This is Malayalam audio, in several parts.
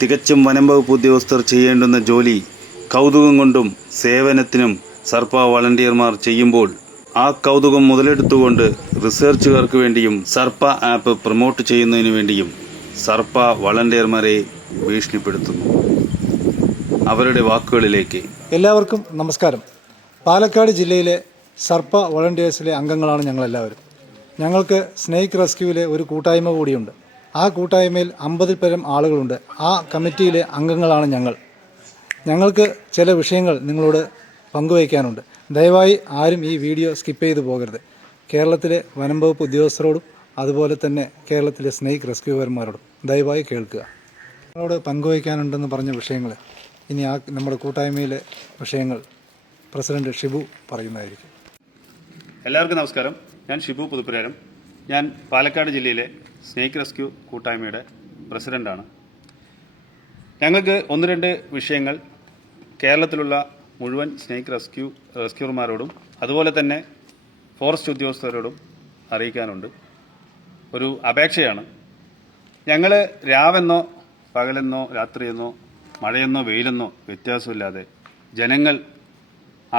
തികച്ചും വനം വകുപ്പ് ഉദ്യോഗസ്ഥർ ചെയ്യേണ്ടുന്ന ജോലി കൗതുകം കൊണ്ടും സേവനത്തിനും സർപ്പ വളണ്ടിയർമാർ ചെയ്യുമ്പോൾ ആ കൗതുകം മുതലെടുത്തുകൊണ്ട് റിസർച്ചുകാർക്ക് വേണ്ടിയും സർപ്പ ആപ്പ് പ്രൊമോട്ട് ചെയ്യുന്നതിനു വേണ്ടിയും സർപ്പ വളണ്ടിയർമാരെ ഭീഷണിപ്പെടുത്തുന്നു. അവരുടെ വാക്കുകളിലേക്ക്. എല്ലാവർക്കും നമസ്കാരം. പാലക്കാട് ജില്ലയിലെ സർപ്പ വളണ്ടിയേഴ്സിലെ അംഗങ്ങളാണ് ഞങ്ങളെല്ലാവരും. ഞങ്ങൾക്ക് സ്നേക്ക് റെസ്ക്യൂവിലെ ഒരു കൂട്ടായ്മ കൂടിയുണ്ട്. ആ കൂട്ടായ്മയിൽ 50 പേരും ആളുകളുണ്ട്. ആ കമ്മിറ്റിയിലെ അംഗങ്ങളാണ് ഞങ്ങൾ. ഞങ്ങൾക്ക് ചില വിഷയങ്ങൾ നിങ്ങളോട് പങ്കുവയ്ക്കാനുണ്ട്. ദയവായി ആരും ഈ വീഡിയോ സ്കിപ്പ് ചെയ്തു പോകരുത്. കേരളത്തിലെ വനം വകുപ്പ് ഉദ്യോഗസ്ഥരോടും അതുപോലെ തന്നെ കേരളത്തിലെ സ്നേക്ക് റെസ്ക്യൂവർമാരോടും ദയവായി കേൾക്കുക. നിങ്ങളോട് പങ്കുവയ്ക്കാനുണ്ടെന്ന് പറഞ്ഞ വിഷയങ്ങൾ ഇനി നമ്മുടെ കൂട്ടായ്മയിലെ വിഷയങ്ങൾ പ്രസിഡന്റ് ഷിബു പറയുന്നതായിരിക്കും. എല്ലാവർക്കും നമസ്കാരം. ഞാൻ ഷിബു പുതുപ്പുരാരം. ഞാൻ പാലക്കാട് ജില്ലയിലെ സ്നേക്ക് റെസ്ക്യൂ കൂട്ടായ്മയുടെ പ്രസിഡന്റാണ്. ഞങ്ങൾക്ക് 1-2 വിഷയങ്ങൾ കേരളത്തിലുള്ള മുഴുവൻ സ്നേക്ക് റെസ്ക്യൂർമാരോടും അതുപോലെ തന്നെ ഫോറസ്റ്റ് ഉദ്യോഗസ്ഥരോടും അറിയിക്കാനുണ്ട്. ഒരു അപേക്ഷയാണ്. ഞങ്ങൾ രാവെന്നോ പകലെന്നോ രാത്രിയെന്നോ മഴയെന്നോ വെയിലെന്നോ വ്യത്യാസമില്ലാതെ ജനങ്ങൾ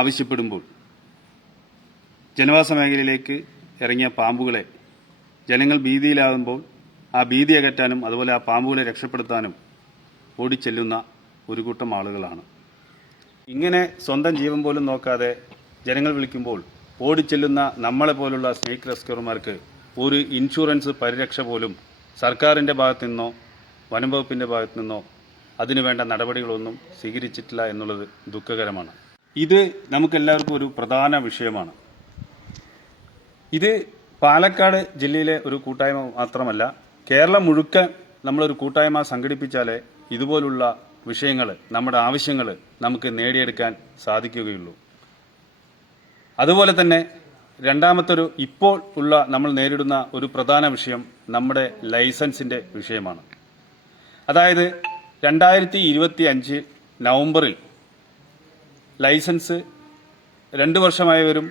ആവശ്യപ്പെടുമ്പോൾ ജനവാസ മേഖലയിലേക്ക് ഇറങ്ങിയ പാമ്പുകളെ ജനങ്ങൾ ഭീതിയിലാകുമ്പോൾ ആ ഭീതി അകറ്റാനും അതുപോലെ ആ പാമ്പുകളെ രക്ഷപ്പെടുത്താനും ഓടിച്ചെല്ലുന്ന ഒരു കൂട്ടം ആളുകളാണ്. ഇങ്ങനെ സ്വന്തം ജീവൻ പോലും നോക്കാതെ ജനങ്ങൾ വിളിക്കുമ്പോൾ ഓടിച്ചെല്ലുന്ന നമ്മളെപ്പോലുള്ള സ്നേക്ക് റെസ്ക്യൂർമാർക്ക് ഒരു ഇൻഷുറൻസ് പരിരക്ഷ പോലും സർക്കാരിൻ്റെ ഭാഗത്തു നിന്നോ വനം വകുപ്പിൻ്റെ ഭാഗത്തു നിന്നോ അതിനുവേണ്ട നടപടികളൊന്നും സ്വീകരിച്ചിട്ടില്ല എന്നുള്ളത് ദുഃഖകരമാണ്. ഇത് നമുക്കെല്ലാവർക്കും ഒരു പ്രധാന വിഷയമാണ്. ഇത് പാലക്കാട് ജില്ലയിലെ ഒരു കൂട്ടായ്മ മാത്രമല്ല, കേരളം മുഴുവൻ നമ്മളൊരു കൂട്ടായ്മ സംഘടിപ്പിച്ചാലേ ഇതുപോലുള്ള വിഷയങ്ങൾ, നമ്മുടെ ആവശ്യങ്ങൾ നമുക്ക് നേടിയെടുക്കാൻ സാധിക്കുകയുള്ളൂ. അതുപോലെ തന്നെ രണ്ടാമത്തൊരു ഇപ്പോൾ ഉള്ള നമ്മൾ നേരിടുന്ന ഒരു പ്രധാന വിഷയം നമ്മുടെ ലൈസൻസിന്റെ വിഷയമാണ്. അതായത് 2025 നവംബറിൽ ലൈസൻസ് 2 വർഷമായവരും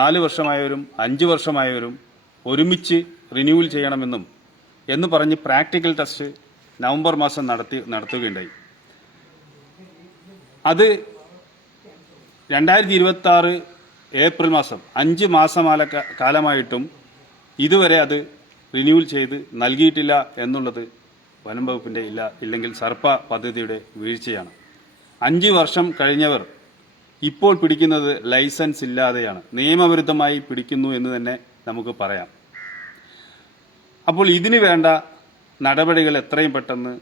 4 വർഷമായവരും 5 വർഷമായവരും ഒരുമിച്ച് റിന്യൂവൽ ചെയ്യണമെന്നും എന്ന് പറഞ്ഞ് പ്രാക്ടിക്കൽ ടെസ്റ്റ് നവംബർ മാസം നടത്തുകയുണ്ടായി. അത് 2026 ഏപ്രിൽ മാസം 5 കാലമായിട്ടും ഇതുവരെ അത് റിന്യൂവൽ ചെയ്ത് നൽകിയിട്ടില്ല എന്നുള്ളത് വനം വകുപ്പിന്റെ ഇല്ലെങ്കിൽ സർപ്പ പദ്ധതിയുടെ വീഴ്ചയാണ്. 5 വർഷം കഴിഞ്ഞവർ ഇപ്പോൾ പിടിക്കുന്നത് ലൈസൻസ് ഇല്ലാതെയാണ്, നിയമവിരുദ്ധമായി പിടിക്കുന്നു എന്ന് തന്നെ നമുക്ക് പറയാം. അപ്പോൾ ഇതിന് വേണ്ട നടപടികൾ എത്രയും പെട്ടെന്ന്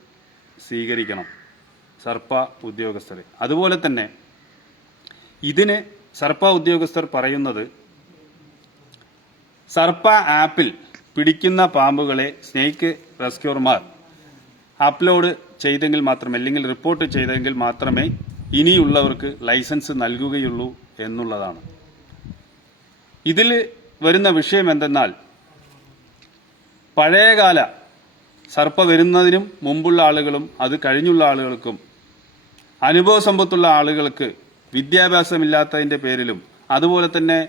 സ്വീകരിക്കണം സർപ്പ ഉദ്യോഗസ്ഥർ. അതുപോലെ തന്നെ ഇതിന് സർപ്പ ഉദ്യോഗസ്ഥർ പറയുന്നത് സർപ്പ ആപ്പിൽ പിടിക്കുന്ന പാമ്പുകളെ സ്നേക്ക് റെസ്ക്യൂർമാർ അപ്ലോഡ് ചെയ്തെങ്കിൽ മാത്രമേ, അല്ലെങ്കിൽ റിപ്പോർട്ട് ചെയ്തെങ്കിൽ മാത്രമേ ഇനിയുള്ളവർക്ക് ലൈസൻസ് നൽകുകയുള്ളൂ എന്നുള്ളതാണ്. ഇതിൽ വരുന്ന വിഷയം എന്തെന്നാൽ, പഴയകാല സർപ്പ വരുന്നതിനും മുമ്പുള്ള ആളുകളും അത് കഴിഞ്ഞുള്ള ആളുകൾക്കും അനുഭവ സമ്പത്തുള്ള ആളുകൾക്ക് വിദ്യാഭ്യാസമില്ലാത്തതിന്റെ പേരിലും അതുപോലെ തന്നെ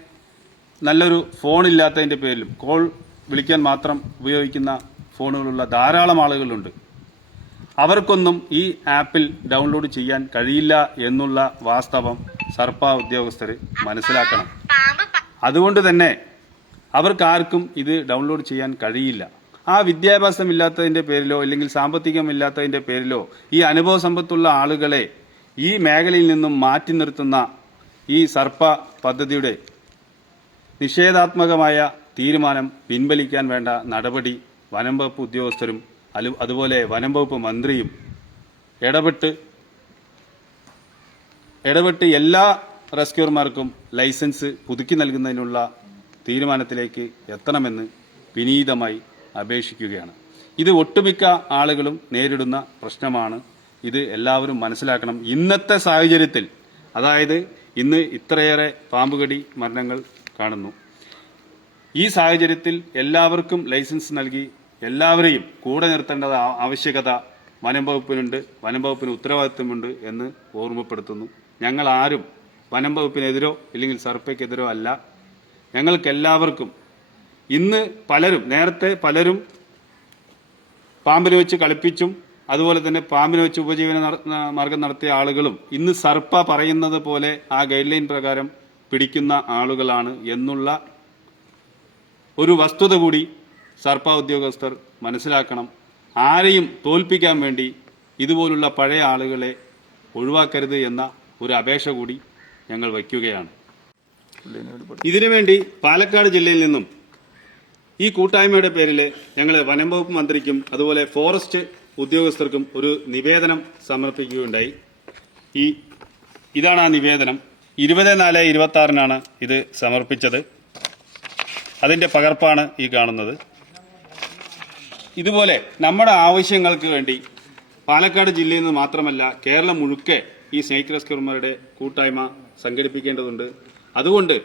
നല്ലൊരു ഫോണില്ലാത്തതിന്റെ പേരിലും കോൾ വിളിക്കാൻ മാത്രം ഉപയോഗിക്കുന്ന ഫോണുകളുള്ള ധാരാളം ആളുകളുണ്ട്. അവർക്കൊന്നും ഈ ആപ്പിൽ ഡൗൺലോഡ് ചെയ്യാൻ കഴിയില്ല എന്നുള്ള വാസ്തവം സർപ്പ ഉദ്യോഗസ്ഥർ മനസ്സിലാക്കണം. അതുകൊണ്ട് തന്നെ അവർക്കാർക്കും ഇത് ഡൗൺലോഡ് ചെയ്യാൻ കഴിയില്ല. ആ വിദ്യാഭ്യാസമില്ലാത്തതിന്റെ പേരിലോ അല്ലെങ്കിൽ സാമ്പത്തികമില്ലാത്തതിന്റെ പേരിലോ ഈ അനുഭവ സമ്പത്തുള്ള ആളുകളെ ഈ മേഖലയിൽ നിന്നും മാറ്റി നിർത്തുന്ന ഈ സർപ്പ പദ്ധതിയുടെ നിഷേധാത്മകമായ തീരുമാനം പിൻവലിക്കാൻ വേണ്ട നടപടി വനം വകുപ്പ് ഉദ്യോഗസ്ഥരും അതുപോലെ വനം വകുപ്പ് മന്ത്രിയും ഇടപെട്ട് എല്ലാ റെസ്ക്യൂർമാർക്കും ലൈസൻസ് പുതുക്കി നൽകുന്നതിനുള്ള തീരുമാനത്തിലേക്ക് എത്തണമെന്ന് വിനീതമായി അപേക്ഷിക്കുകയാണ്. ഇത് ഒട്ടുമിക്ക ആളുകളും നേരിടുന്ന പ്രശ്നമാണ്. ഇത് എല്ലാവരും മനസ്സിലാക്കണം. ഇന്നത്തെ സാഹചര്യത്തിൽ, അതായത് ഇന്ന് ഇത്രയേറെ പാമ്പുകടി മരണങ്ങൾ കാണുന്നു. ഈ സാഹചര്യത്തിൽ എല്ലാവർക്കും ലൈസൻസ് നൽകി എല്ലാവരെയും കൂടെ നിർത്തേണ്ട ആവശ്യകത വനം വകുപ്പിനുണ്ട്, വനം വകുപ്പിന് ഉത്തരവാദിത്വമുണ്ട് എന്ന് ഓർമ്മപ്പെടുത്തുന്നു. ഞങ്ങൾ ആരും വനം വകുപ്പിനെതിരോ ഇല്ലെങ്കിൽ സർപ്പയ്ക്കെതിരോ അല്ല. ഞങ്ങൾക്കെല്ലാവർക്കും നേരത്തെ പലരും പാമ്പിനെ വെച്ച് കളിപ്പിച്ചും അതുപോലെ തന്നെ പാമ്പിനെ വെച്ച് ഉപജീവന മാർഗം നടത്തിയ ആളുകളും ഇന്ന് സർപ്പ പറയുന്നത് പോലെ ആ ഗൈഡ് ലൈൻ പ്രകാരം പിടിക്കുന്ന ആളുകളാണ് എന്നുള്ള ഒരു വസ്തുത കൂടി സർപ്പ ഉദ്യോഗസ്ഥർ മനസ്സിലാക്കണം. ആരെയും തോൽപ്പിക്കാൻ വേണ്ടി ഇതുപോലുള്ള പഴയ ആളുകളെ ഒഴിവാക്കരുത് എന്ന ഒരു അപേക്ഷ കൂടി ഞങ്ങൾ വയ്ക്കുകയാണ്. ഇതിനുവേണ്ടി പാലക്കാട് ജില്ലയിൽ നിന്നും ഈ കൂട്ടായ്മയുടെ പേരിൽ ഞങ്ങൾ വനം വകുപ്പ് മന്ത്രിക്കും അതുപോലെ ഫോറസ്റ്റ് ഉദ്യോഗസ്ഥർക്കും ഒരു നിവേദനം സമർപ്പിക്കുകയുണ്ടായി. ഇതാണ് ആ നിവേദനം. 24/26 ഇത് സമർപ്പിച്ചത്. അതിൻ്റെ പകർപ്പാണ് ഈ കാണുന്നത്. ഇതുപോലെ നമ്മുടെ ആവശ്യങ്ങൾക്ക് വേണ്ടി പാലക്കാട് ജില്ലയിൽ നിന്ന് മാത്രമല്ല കേരളം മുഴുക്കെ ഈ സ്നേക്ക് റെസ്ക്യൂർമാരുടെ കൂട്ടായ്മ സംഘടിപ്പിക്കേണ്ടതുണ്ട്. അതുകൊണ്ട്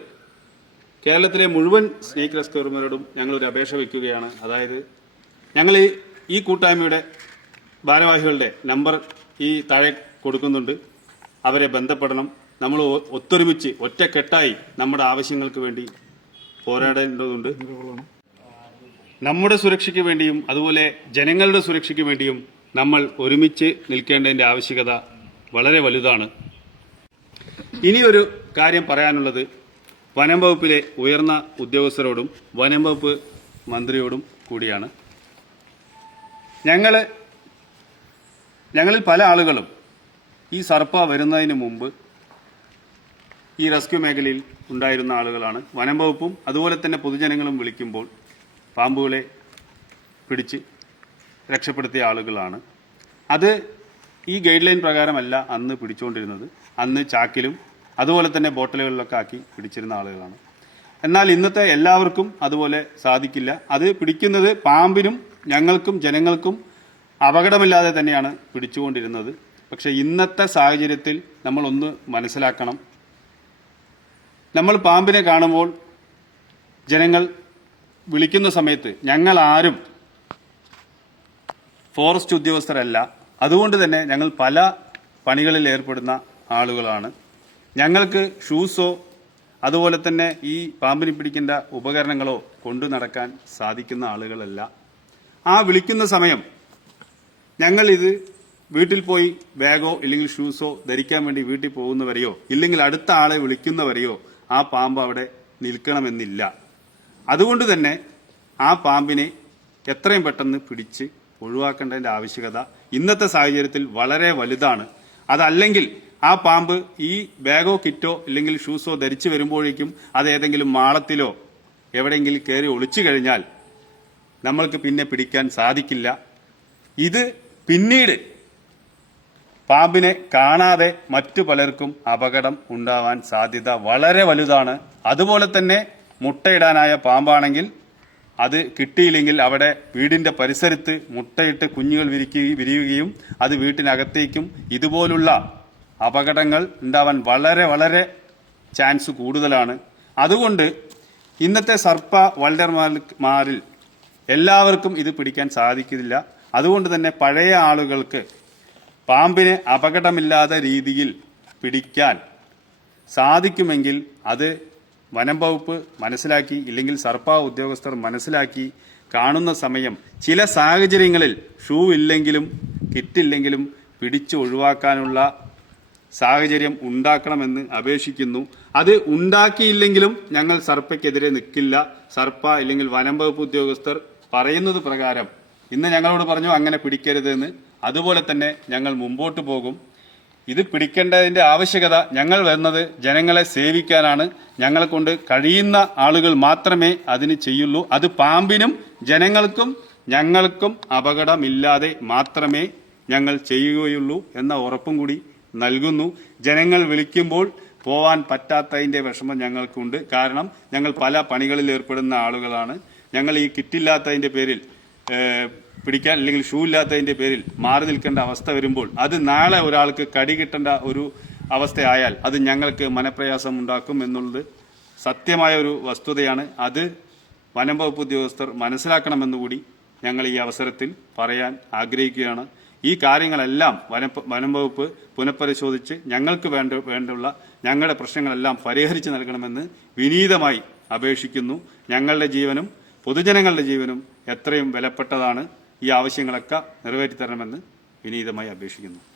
കേരളത്തിലെ മുഴുവൻ സ്നേക്ക് റെസ്ക്യൂർമാരോടും ഞങ്ങളൊരു അപേക്ഷ വയ്ക്കുകയാണ്. അതായത് ഞങ്ങൾ ഈ കൂട്ടായ്മയുടെ ഭാരവാഹികളുടെ നമ്പർ ഈ താഴെ കൊടുക്കുന്നുണ്ട്. അവരെ ബന്ധപ്പെടണം. നമ്മൾ ഒത്തൊരുമിച്ച് ഒറ്റക്കെട്ടായി നമ്മുടെ ആവശ്യങ്ങൾക്ക് വേണ്ടി പോരാടേണ്ടതുണ്ട്. നമ്മുടെ സുരക്ഷയ്ക്ക് വേണ്ടിയും അതുപോലെ ജനങ്ങളുടെ സുരക്ഷയ്ക്ക് വേണ്ടിയും നമ്മൾ ഒരുമിച്ച് നിൽക്കേണ്ടതിൻ്റെ ആവശ്യകത വളരെ വലുതാണ്. ഇനിയൊരു കാര്യം പറയാനുള്ളത് വനം വകുപ്പിലെ ഉയർന്ന ഉദ്യോഗസ്ഥരോടും വനം വകുപ്പ് മന്ത്രിയോടും കൂടിയാണ്. ഞങ്ങളിൽ പല ആളുകളും ഈ സർപ്പ വരുന്നതിന് മുമ്പ് ഈ റെസ്ക്യൂ മേഖലയിൽ ഉണ്ടായിരുന്ന ആളുകളാണ്. വനം വകുപ്പും അതുപോലെ തന്നെ പൊതുജനങ്ങളും വിളിക്കുമ്പോൾ പാമ്പുകളെ പിടിച്ച് രക്ഷപ്പെടുത്തിയ ആളുകളാണ്. അത് ഈ ഗൈഡ് ലൈൻ പ്രകാരമല്ല അന്ന് പിടിച്ചുകൊണ്ടിരുന്നത്. അന്ന് ചാക്കിലും അതുപോലെ തന്നെ ബോട്ടലുകളിലൊക്കെ ആക്കി പിടിച്ചിരുന്ന ആളുകളാണ്. എന്നാൽ ഇന്നത്തെ എല്ലാവർക്കും അതുപോലെ സാധിക്കില്ല. അത് പിടിക്കുന്നത് പാമ്പിനും ഞങ്ങൾക്കും ജനങ്ങൾക്കും അപകടമില്ലാതെ തന്നെയാണ് പിടിച്ചുകൊണ്ടിരുന്നത്. പക്ഷേ ഇന്നത്തെ സാഹചര്യത്തിൽ നമ്മൾ ഒന്ന് മനസ്സിലാക്കണം. നമ്മൾ പാമ്പിനെ കാണുമ്പോൾ ജനങ്ങൾ വിളിക്കുന്ന സമയത്ത് ഞങ്ങൾ ആരും ഫോറസ്റ്റ് ഉദ്യോഗസ്ഥരല്ല. അതുകൊണ്ട് തന്നെ ഞങ്ങൾ പല പണികളിൽ ഏർപ്പെടുന്ന ആളുകളാണ്. ഞങ്ങൾക്ക് ഷൂസോ അതുപോലെ തന്നെ ഈ പാമ്പിനെ പിടിക്കേണ്ട ഉപകരണങ്ങളോ കൊണ്ടു നടക്കാൻ സാധിക്കുന്ന ആളുകളല്ല. ആ വിളിക്കുന്ന സമയം ഞങ്ങളിത് വീട്ടിൽ പോയി ബാഗോ ഇല്ലെങ്കിൽ ഷൂസോ ധരിക്കാൻ വേണ്ടി വീട്ടിൽ പോകുന്നവരെയോ ഇല്ലെങ്കിൽ അടുത്ത ആളെ വിളിക്കുന്നവരെയോ ആ പാമ്പ് അവിടെ നിൽക്കണമെന്നില്ല. അതുകൊണ്ട് തന്നെ ആ പാമ്പിനെ എത്രയും പെട്ടെന്ന് പിടിച്ച് ഒഴിവാക്കേണ്ടതിൻ്റെ ആവശ്യകത ഇന്നത്തെ സാഹചര്യത്തിൽ വളരെ വലുതാണ്. അതല്ലെങ്കിൽ ആ പാമ്പ് ഈ ബാഗോ കിറ്റോ ഇല്ലെങ്കിൽ ഷൂസോ ധരിച്ചു വരുമ്പോഴേക്കും അത് ഏതെങ്കിലും മാളത്തിലോ എവിടെയെങ്കിലും കയറി ഒളിച്ചു കഴിഞ്ഞാൽ നമ്മൾക്ക് പിന്നെ പിടിക്കാൻ സാധിക്കില്ല. ഇത് പിന്നീട് പാമ്പിനെ കാണാതെ മറ്റു പലർക്കും അപകടം ഉണ്ടാവാൻ സാധ്യത വളരെ വലുതാണ്. അതുപോലെ തന്നെ മുട്ടയിടാനായ പാമ്പാണെങ്കിൽ അത് കിട്ടിയില്ലെങ്കിൽ അവിടെ വീടിന്റെ പരിസരത്ത് മുട്ടയിട്ട് കുഞ്ഞുങ്ങൾ വിരിയുകയും അത് വീട്ടിനകത്തേക്കും ഇതുപോലുള്ള അപകടങ്ങൾ ഉണ്ടാവാൻ വളരെ വളരെ ചാൻസ് കൂടുതലാണ്. അതുകൊണ്ട് ഇന്നത്തെ സർപ്പ വൾഡർമാരിൽ എല്ലാവർക്കും ഇത് പിടിക്കാൻ സാധിക്കില്ല. അതുകൊണ്ട് തന്നെ പഴയ ആളുകൾക്ക് പാമ്പിനെ അപകടമില്ലാത്ത രീതിയിൽ പിടിക്കാൻ സാധിക്കുമെങ്കിൽ അത് വനം വകുപ്പ് മനസ്സിലാക്കി ഇല്ലെങ്കിൽ സർപ്പ ഉദ്യോഗസ്ഥർ മനസ്സിലാക്കി കാണുന്ന സമയം ചില സാഹചര്യങ്ങളിൽ ഷൂ ഇല്ലെങ്കിലും കിറ്റില്ലെങ്കിലും പിടിച്ചു ഒഴിവാക്കാനുള്ള സാഹചര്യം ഉണ്ടാക്കണമെന്ന് അപേക്ഷിക്കുന്നു. അത് ഉണ്ടാക്കിയില്ലെങ്കിലും ഞങ്ങൾ സർപ്പയ്ക്കെതിരെ നിൽക്കില്ല. സർപ്പ ഇല്ലെങ്കിൽ വനം വകുപ്പ് ഉദ്യോഗസ്ഥർ പറയുന്നത് പ്രകാരം ഇന്ന് ഞങ്ങളോട് പറഞ്ഞു അങ്ങനെ പിടിക്കരുതെന്ന്, അതുപോലെ തന്നെ ഞങ്ങൾ മുമ്പോട്ട് പോകും. ഇത് പിടിക്കേണ്ടതിന്റെ ആവശ്യകത ഞങ്ങൾ വരുന്നത് ജനങ്ങളെ സേവിക്കാനാണ്. ഞങ്ങളെ കൊണ്ട് കഴിയുന്ന ആളുകൾ മാത്രമേ അതിന് ചെയ്യുള്ളൂ. അത് പാമ്പിനും ജനങ്ങൾക്കും ഞങ്ങൾക്കും അപകടമില്ലാതെ മാത്രമേ ഞങ്ങൾ ചെയ്യുകയുള്ളൂ എന്ന ഉറപ്പും കൂടി നൽകുന്നു. ജനങ്ങൾ വിളിക്കുമ്പോൾ പോവാൻ പറ്റാത്തതിന്റെ വിഷമം ഞങ്ങൾക്കുണ്ട്. കാരണം ഞങ്ങൾ പല പണികളിൽ ഏർപ്പെടുന്ന ആളുകളാണ്. ഞങ്ങൾ ഈ കിറ്റില്ലാത്തതിന്റെ പേരിൽ പിടിക്കാൻ അല്ലെങ്കിൽ ഷൂ ഇല്ലാത്തതിന്റെ പേരിൽ മാറി നിൽക്കേണ്ട അവസ്ഥ വരുമ്പോൾ അത് നാളെ ഒരാൾക്ക് കടി കിട്ടേണ്ട ഒരു അവസ്ഥയായാൽ അത് ഞങ്ങൾക്ക് മനപ്രയാസം ഉണ്ടാക്കും എന്നുള്ളത് സത്യമായ ഒരു വസ്തുതയാണ്. അത് വനം വകുപ്പ് ഉദ്യോഗസ്ഥർ മനസ്സിലാക്കണമെന്നുകൂടി ഞങ്ങൾ ഈ അവസരത്തിൽ പറയാൻ ആഗ്രഹിക്കുകയാണ്. ഈ കാര്യങ്ങളെല്ലാം വനം വകുപ്പ് പുനഃപരിശോധിച്ച് ഞങ്ങൾക്ക് വേണ്ടുള്ള ഞങ്ങളുടെ പ്രശ്നങ്ങളെല്ലാം പരിഹരിച്ച് നൽകണമെന്ന് വിനീതമായി അപേക്ഷിക്കുന്നു. ഞങ്ങളുടെ ജീവനും പൊതുജനങ്ങളുടെ ജീവനും എത്രയും വിലപ്പെട്ടതാണ്. ഈ ആവശ്യങ്ങളൊക്കെ നിറവേറ്റി തരണമെന്ന് വിനീതമായി അപേക്ഷിക്കുന്നു.